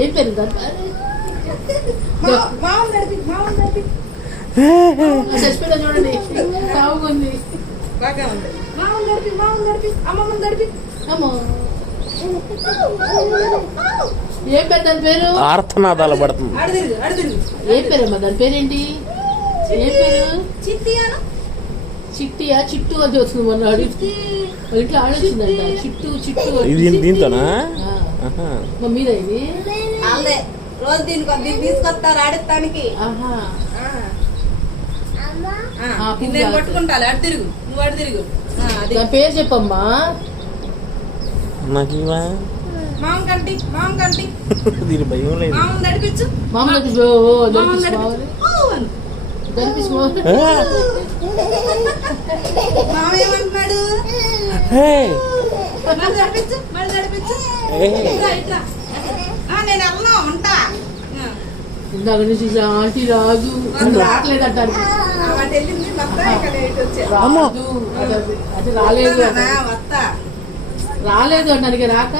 ఏం పేరు చచ్చిపోయినా చూడండి సాగుంది బాగా ఉంది. అమ్మమ్మ నడిపి అమ్మో ఏం పేరు దాని పేరు? ఆర్తనాదాలు పడుతుంది. ఏం పేరమ్మా దాని పేరేంటి? ఏం పేరు? చిట్టియా చిట్టు అది వస్తుంది మొన్న ఇంట్లో ఆడొచ్చిందంట చిట్టు చిట్టు ఇది దీంతోనా మా మీద ఇది రోజు దీనికి తీసుకొస్తారు ఆడిస్తానికి. పట్టుకుంటా అడు తిరుగు నువ్వు అడు తిరుగు. నా పేరు చెప్పమ్మా. నాకు మామూలు కంటి దీని భయం లేదు. మామూలు నడిపించు మామ ఏమంటున్నాడు? నడిపించు మళ్ళీ నడిపించు. నేను అన్నా ఉంటా. ఇందాక నుంచి ఆంటీ రాదు రావట్లేదంట రాలేదు రాలేదు అంటానికి రాక